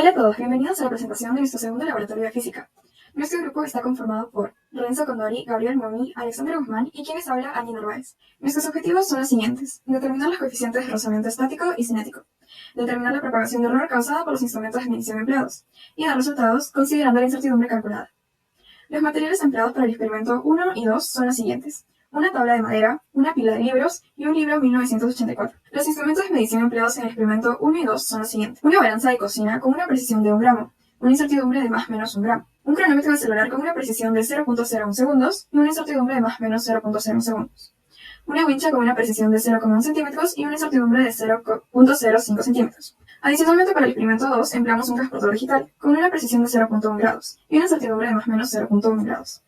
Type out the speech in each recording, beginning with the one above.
Hola a todos, bienvenidos a la presentación de nuestro segundo laboratorio de física. Nuestro grupo está conformado por Renzo Condori, Gabriel Momi, Alexander Guzmán y quien les habla, Angie Narváez. Nuestros objetivos son los siguientes: determinar los coeficientes de rozamiento estático y cinético, determinar la propagación de error causada por los instrumentos de medición empleados, y dar resultados considerando la incertidumbre calculada. Los materiales empleados para el experimento 1 y 2 son los siguientes: una tabla de madera, una pila de libros y un libro 1984. Los instrumentos de medición empleados en el experimento 1 y 2 son los siguientes: una balanza de cocina con una precisión de 1 gramo, una incertidumbre de más o menos 1 gramo, un cronómetro de celular con una precisión de 0.01 segundos y una incertidumbre de más o menos 0.01 segundos, una wincha con una precisión de 0,1 centímetros y una incertidumbre de 0.05 centímetros. Adicionalmente, para el experimento 2 empleamos un transportador digital con una precisión de 0.1 grados y una incertidumbre de más o menos 0.1 grados.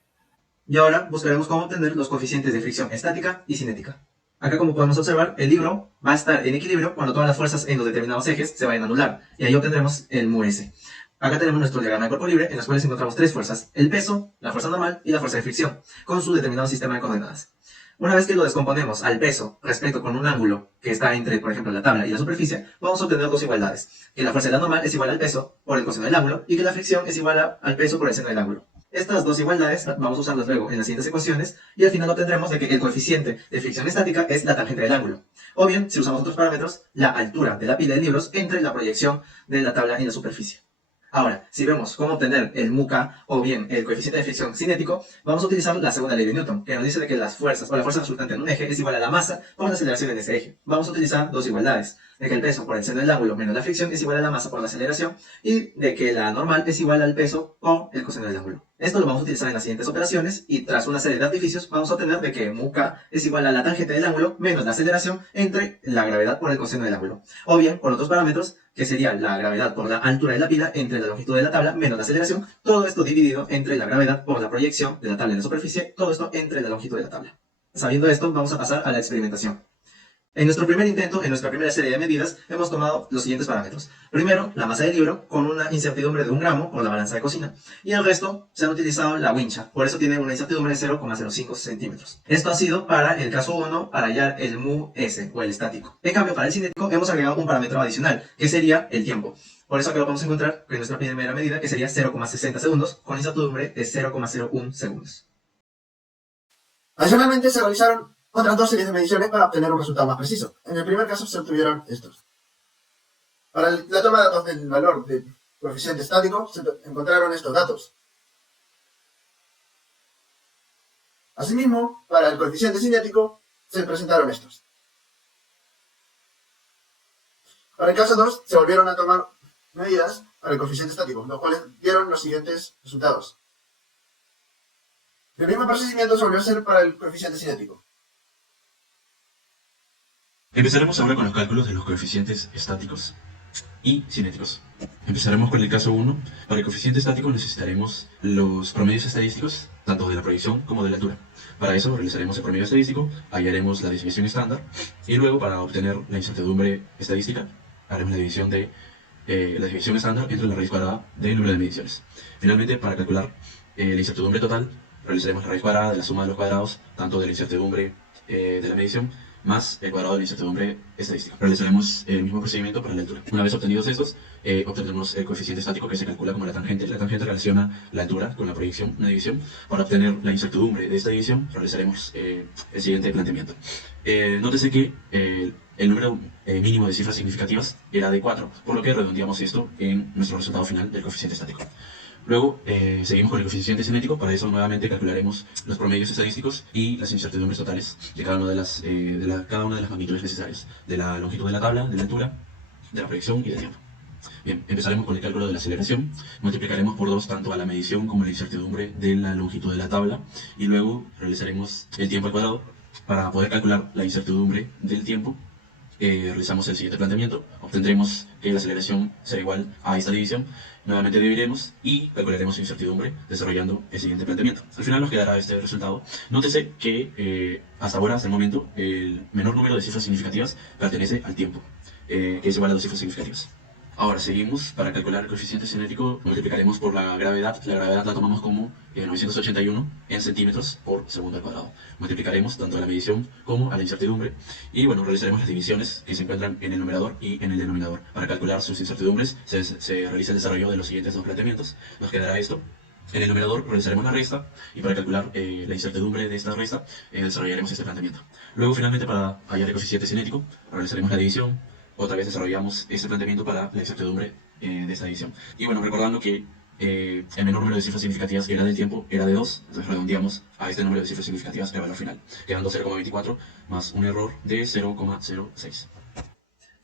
Y ahora buscaremos cómo obtener los coeficientes de fricción estática y cinética. Acá, como podemos observar, el libro va a estar en equilibrio cuando todas las fuerzas en los determinados ejes se vayan a anular, y ahí obtendremos el μs. Acá tenemos nuestro diagrama de cuerpo libre, en los cuales encontramos tres fuerzas: el peso, la fuerza normal y la fuerza de fricción, con su determinado sistema de coordenadas. Una vez que lo descomponemos al peso respecto con un ángulo que está entre, por ejemplo, la tabla y la superficie, vamos a obtener dos igualdades: que la fuerza de la normal es igual al peso por el coseno del ángulo y que la fricción es igual al peso por el seno del ángulo. Estas dos igualdades vamos a usarlas luego en las siguientes ecuaciones y al final obtendremos de que el coeficiente de fricción estática es la tangente del ángulo. O bien, si usamos otros parámetros, la altura de la pila de libros entre la proyección de la tabla y la superficie. Ahora, si vemos cómo obtener el μk o bien el coeficiente de fricción cinético, vamos a utilizar la segunda ley de Newton, que nos dice de que las fuerzas o la fuerza resultante en un eje es igual a la masa por la aceleración en ese eje. Vamos a utilizar dos igualdades: de que el peso por el seno del ángulo menos la fricción es igual a la masa por la aceleración, y de que la normal es igual al peso por el coseno del ángulo. Esto lo vamos a utilizar en las siguientes operaciones, y tras una serie de artificios vamos a obtener de que μk es igual a la tangente del ángulo menos la aceleración entre la gravedad por el coseno del ángulo. O bien, con otros parámetros, que sería la gravedad por la altura de la pila entre la longitud de la tabla menos la aceleración, todo esto dividido entre la gravedad por la proyección de la tabla en la superficie, todo esto entre la longitud de la tabla. Sabiendo esto, vamos a pasar a la experimentación. En nuestro primer intento, en nuestra primera serie de medidas, hemos tomado los siguientes parámetros. Primero, la masa del libro, con una incertidumbre de 1 gramo por la balanza de cocina, y el resto se han utilizado la wincha, por eso tiene una incertidumbre de 0,05 centímetros. Esto ha sido para el caso 1, para hallar el μs, o el estático. En cambio, para el cinético hemos agregado un parámetro adicional, que sería el tiempo. Por eso acá lo vamos a encontrar en nuestra primera medida, que sería 0,60 segundos, con incertidumbre de 0,01 segundos. Adicionalmente, se realizaron otras dos series de mediciones para obtener un resultado más preciso. En el primer caso se obtuvieron estos. Para la toma de datos del valor del coeficiente estático se encontraron estos datos. Asimismo, para el coeficiente cinético se presentaron estos. Para el caso 2 se volvieron a tomar medidas para el coeficiente estático, los cuales dieron los siguientes resultados. El mismo procedimiento se volvió a hacer para el coeficiente cinético. Empezaremos ahora con los cálculos de los coeficientes estáticos y cinéticos. Empezaremos con el caso 1. Para el coeficiente estático necesitaremos los promedios estadísticos, tanto de la proyección como de la altura. Para eso realizaremos el promedio estadístico, hallaremos la desviación estándar, y luego, para obtener la incertidumbre estadística, haremos la división estándar entre la raíz cuadrada del número de mediciones. Finalmente, para calcular la incertidumbre total, realizaremos la raíz cuadrada de la suma de los cuadrados, tanto de la incertidumbre de la medición, más el cuadrado de la incertidumbre estadística. Realizaremos el mismo procedimiento para la altura. Una vez obtenidos estos, obtendremos el coeficiente estático, que se calcula como la tangente. La tangente relaciona la altura con la proyección, una división. Para obtener la incertidumbre de esta división, realizaremos el siguiente planteamiento. Nótese que el número mínimo de cifras significativas era de 4, por lo que redondeamos esto en nuestro resultado final del coeficiente estático. Luego seguimos con el coeficiente cinético. Para eso nuevamente calcularemos los promedios estadísticos y las incertidumbres totales de cada una de las magnitudes necesarias, de la longitud de la tabla, de la altura, de la proyección y del tiempo. Bien, empezaremos con el cálculo de la aceleración. Multiplicaremos por 2 tanto a la medición como a la incertidumbre de la longitud de la tabla, y luego realizaremos el tiempo al cuadrado. Para poder calcular la incertidumbre del tiempo, realizamos el siguiente planteamiento. Obtendremos que la aceleración será igual a esta división. Nuevamente dividiremos y calcularemos su incertidumbre desarrollando el siguiente planteamiento. Al final nos quedará este resultado. Nótese que hasta ahora, hasta el momento, el menor número de cifras significativas pertenece al tiempo, que es igual a 2 cifras significativas. Ahora seguimos, para calcular el coeficiente cinético multiplicaremos por la gravedad la tomamos como 981 en centímetros por segundo al cuadrado. Multiplicaremos tanto a la medición como a la incertidumbre y bueno, realizaremos las divisiones que se encuentran en el numerador y en el denominador. Para calcular sus incertidumbres se realiza el desarrollo de los siguientes dos planteamientos. Nos quedará esto. En el numerador realizaremos la resta y para calcular la incertidumbre de esta resta desarrollaremos este planteamiento. Luego finalmente para hallar el coeficiente cinético realizaremos la división. Otra vez desarrollamos este planteamiento para la incertidumbre de esta división. Y bueno, recordando que el menor número de cifras significativas que era del tiempo era de 2, entonces redondeamos a este número de cifras significativas el valor final, quedando 0,24 más un error de 0,06.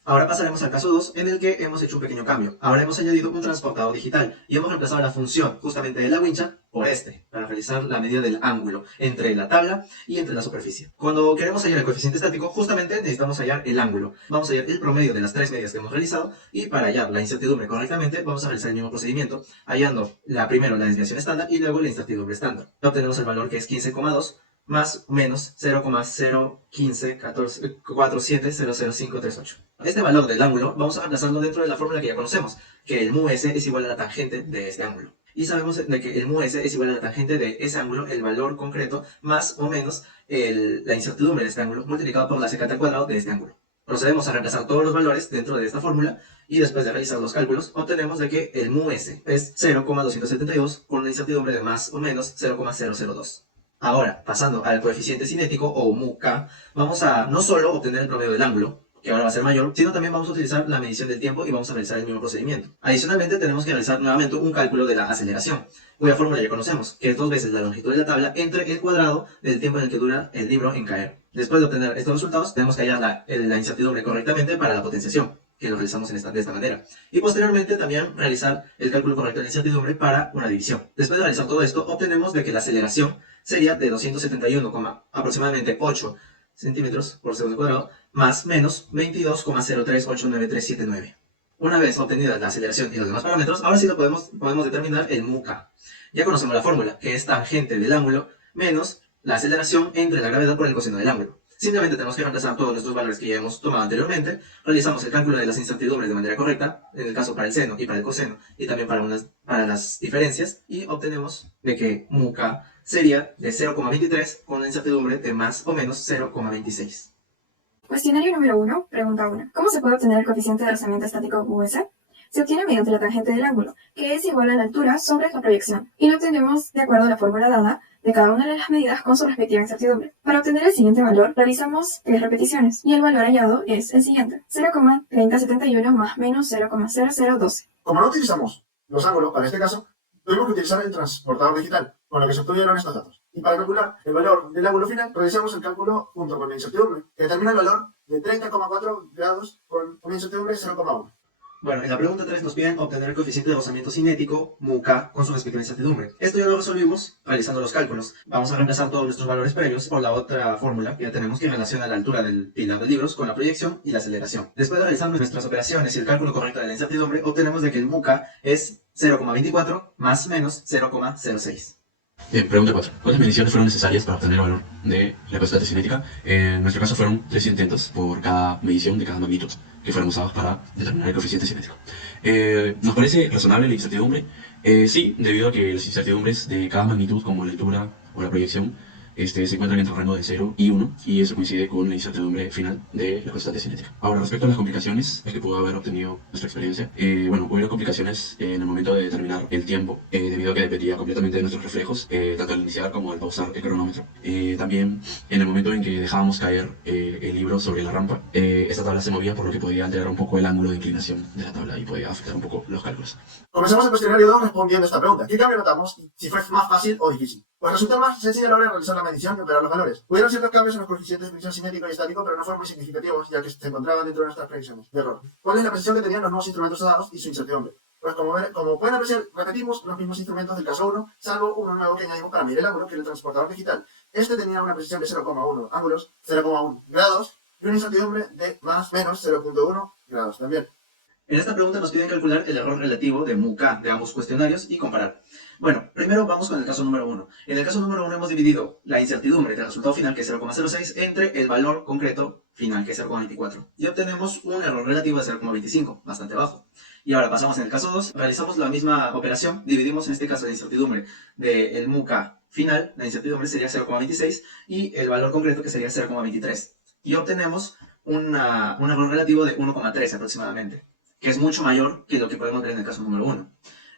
Ahora pasaremos al caso 2, en el que hemos hecho un pequeño cambio. Ahora hemos añadido un transportador digital y hemos reemplazado la función justamente de la wincha por para realizar la medida del ángulo entre la tabla y entre la superficie. Cuando queremos hallar el coeficiente estático, justamente necesitamos hallar el ángulo. Vamos a hallar el promedio de las tres medidas que hemos realizado y para hallar la incertidumbre correctamente vamos a realizar el mismo procedimiento, hallando primero la desviación estándar y luego la incertidumbre estándar. Obtenemos el valor que es 15,2 más o menos 0,01547000538. Este valor del ángulo vamos a reemplazarlo dentro de la fórmula que ya conocemos, que el mu s es igual a la tangente de este ángulo. Y sabemos de que el mu s es igual a la tangente de ese ángulo, el valor concreto, más o menos la incertidumbre de este ángulo, multiplicado por la secante al cuadrado de este ángulo. Procedemos a reemplazar todos los valores dentro de esta fórmula y después de realizar los cálculos obtenemos de que el mu s es 0,272 con una incertidumbre de más o menos 0,002. Ahora, pasando al coeficiente cinético o mu k, vamos a no solo obtener el promedio del ángulo, que ahora va a ser mayor, sino también vamos a utilizar la medición del tiempo y vamos a realizar el mismo procedimiento. Adicionalmente, tenemos que realizar nuevamente un cálculo de la aceleración, cuya fórmula ya conocemos, que es 2 veces la longitud de la tabla entre el cuadrado del tiempo en el que dura el libro en caer. Después de obtener estos resultados, tenemos que hallar la incertidumbre correctamente para la potenciación, que lo realizamos de esta manera. Y posteriormente también realizar el cálculo correcto de la incertidumbre para una división. Después de realizar todo esto, obtenemos de que la aceleración sería de 271, aproximadamente 8 centímetros por segundo cuadrado, más menos 22,0389379. Una vez obtenida la aceleración y los demás parámetros, ahora sí podemos determinar el mu k. Ya conocemos la fórmula, que es tangente del ángulo menos la aceleración entre la gravedad por el coseno del ángulo. Simplemente tenemos que reemplazar todos nuestros valores que ya hemos tomado anteriormente, realizamos el cálculo de las incertidumbres de manera correcta, en el caso para el seno y para el coseno, y también para las diferencias, y obtenemos de que mu k sería de 0,23 con una incertidumbre de más o menos 0,26. Cuestionario número 1, pregunta 1. ¿Cómo se puede obtener el coeficiente de rozamiento estático US? Se obtiene mediante la tangente del ángulo, que es igual a la altura sobre la proyección, y lo obtenemos de acuerdo a la fórmula dada de cada una de las medidas con su respectiva incertidumbre. Para obtener el siguiente valor, realizamos 3 repeticiones, y el valor hallado es el siguiente, 0,3071 más menos 0,0012. Como no utilizamos los ángulos para este caso, tuvimos que utilizar el transportador digital, con lo que se obtuvieron estos datos. Y para calcular el valor del ángulo final, realizamos el cálculo junto con la incertidumbre, que determina el valor de 30,4 grados con una incertidumbre de 0,1. Bueno, en la pregunta 3 nos piden obtener el coeficiente de rozamiento cinético, mu k, con su respectiva incertidumbre. Esto ya lo resolvimos realizando los cálculos. Vamos a reemplazar todos nuestros valores previos por la otra fórmula que ya tenemos, que relaciona la altura del pilar de libros con la proyección y la aceleración. Después de realizar nuestras operaciones y el cálculo correcto de la incertidumbre, obtenemos de que el mu k es 0,24 más menos 0,06. Bien, pregunta 4. ¿Cuántas mediciones fueron necesarias para obtener el valor de la constante cinética? En nuestro caso fueron 3 intentos por cada medición de cada magnitud que fueron usados para determinar el coeficiente cinético. ¿Nos parece razonable la incertidumbre? Sí, debido a que las incertidumbres de cada magnitud, como la altura o la proyección, se encuentran entre el rango de 0 y 1, y eso coincide con la incertidumbre final de la constante cinética. Ahora, respecto a las complicaciones que pudo haber obtenido nuestra experiencia, hubo complicaciones en el momento de determinar el tiempo, debido a que dependía completamente de nuestros reflejos, tanto al iniciar como al pausar el cronómetro. También, en el momento en que dejábamos caer el libro sobre la rampa, esta tabla se movía, por lo que podía alterar un poco el ángulo de inclinación de la tabla y podía afectar un poco los cálculos. Comencemos el cuestionario 2 respondiendo a esta pregunta. ¿Qué cambio notamos y si fue más fácil o difícil? Pues resulta más sencillo a la hora de realizar la medición y operar los valores. Hubieron ciertos cambios en los coeficientes de fricción cinético y estático, pero no fueron muy significativos, ya que se encontraban dentro de nuestras predicciones de error. ¿Cuál es la precisión que tenían los nuevos instrumentos dados y su incertidumbre? Pues como pueden apreciar, repetimos los mismos instrumentos del caso 1, salvo uno nuevo que añadimos para medir el ángulo, que es el transportador digital. Este tenía una precisión de 0,1 ángulos, 0,1 grados y una incertidumbre de más menos 0,1 grados también. En esta pregunta nos piden calcular el error relativo de mu k de ambos cuestionarios y comparar. Bueno, primero vamos con el caso número 1. En el caso número 1 hemos dividido la incertidumbre del resultado final, que es 0,06, entre el valor concreto final, que es 0,24. Y obtenemos un error relativo de 0,25, bastante bajo. Y ahora pasamos en el caso 2, realizamos la misma operación, dividimos en este caso la incertidumbre del mu-k final, la incertidumbre sería 0,26 y el valor concreto que sería 0,23. Y obtenemos un error relativo de 1,3 aproximadamente, que es mucho mayor que lo que podemos ver en el caso número 1.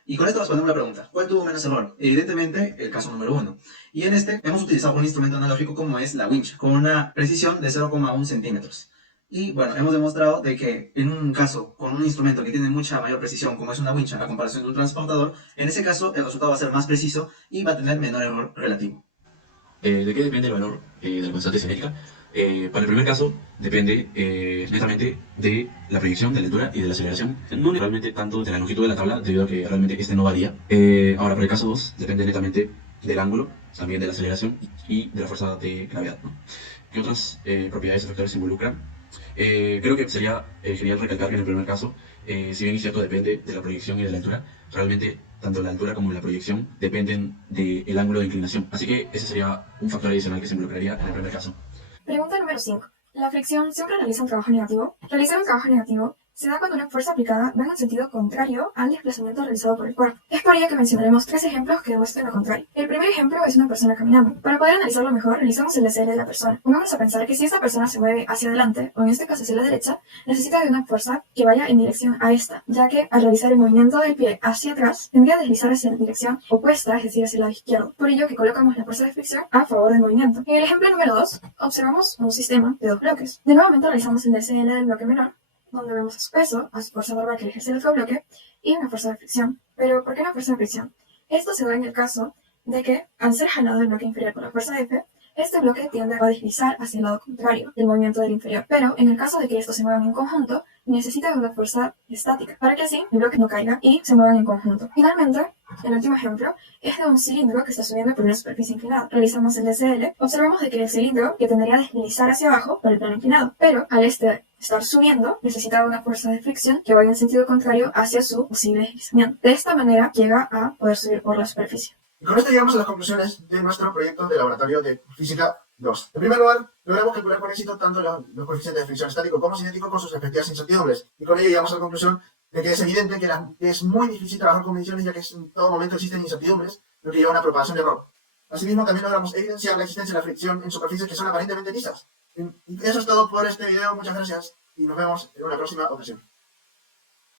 Y con esto respondemos la pregunta, ¿cuál tuvo menos error? Evidentemente, el caso número 1. Y en este hemos utilizado un instrumento analógico como es la winch, con una precisión de 0,1 centímetros. Y bueno, hemos demostrado de que en un caso con un instrumento que tiene mucha mayor precisión, como es una winch a comparación de un transportador, en ese caso el resultado va a ser más preciso y va a tener menor error relativo. ¿De qué depende el valor de la constante cinética? Para el primer caso, depende netamente de la proyección, de la altura y de la aceleración. No realmente tanto de la longitud de la tabla, debido a que realmente este no varía. Ahora, para el caso 2, depende netamente del ángulo, también de la aceleración y de la fuerza de gravedad, ¿no? ¿Qué otras propiedades o factores se involucran? Creo que sería genial recalcar que en el primer caso, si bien es cierto, depende de la proyección y de la altura, realmente tanto la altura como la proyección dependen del ángulo de inclinación. Así que ese sería un factor adicional que se involucraría en el primer caso. Pregunta número 5. ¿La fricción siempre realiza un trabajo negativo? Realizar un trabajo negativo se da cuando una fuerza aplicada va en un sentido contrario al desplazamiento realizado por el cuerpo. Es por ello que mencionaremos 3 ejemplos que demuestran lo contrario. El primer ejemplo es una persona caminando. Para poder analizarlo mejor, realizamos el DCL de la persona. Pongamos a pensar que si esta persona se mueve hacia adelante, o en este caso hacia la derecha, necesita de una fuerza que vaya en dirección a esta, ya que al realizar el movimiento del pie hacia atrás, tendría que deslizar hacia la dirección opuesta, es decir, hacia el lado izquierdo. Por ello que colocamos la fuerza de fricción a favor del movimiento. En el ejemplo número 2, observamos un sistema de 2 bloques. De nuevamente realizamos el DCL del bloque menor, donde vemos a su peso, a su fuerza normal que ejerce el otro bloque, y una fuerza de fricción. Pero, ¿por qué una fuerza de fricción? Esto se da en el caso de que, al ser jalado el bloque inferior por la fuerza F, este bloque tiende a deslizar hacia el lado contrario del movimiento del inferior. Pero, en el caso de que estos se muevan en conjunto, necesita de una fuerza estática, para que así el bloque no caiga y se muevan en conjunto. Finalmente, el último ejemplo es de un cilindro que está subiendo por una superficie inclinada. Realizamos el DCL, observamos de que el cilindro que tendería a deslizar hacia abajo por el plano inclinado, pero al estar subiendo, necesita una fuerza de fricción que vaya en sentido contrario hacia su posible deslizamiento. De esta manera llega a poder subir por la superficie. Y con esto llegamos a las conclusiones de nuestro proyecto de laboratorio de Física 2. En primer lugar, logramos calcular con éxito tanto los coeficientes de fricción estático como cinético con sus respectivas incertidumbres. Y con ello llegamos a la conclusión de que es evidente que es muy difícil trabajar con mediciones, ya que en todo momento existen incertidumbres, lo que lleva a una propagación de error. Asimismo, también logramos evidenciar la existencia de la fricción en superficies que son aparentemente lisas. Y eso es todo por este video. Muchas gracias y nos vemos en una próxima ocasión.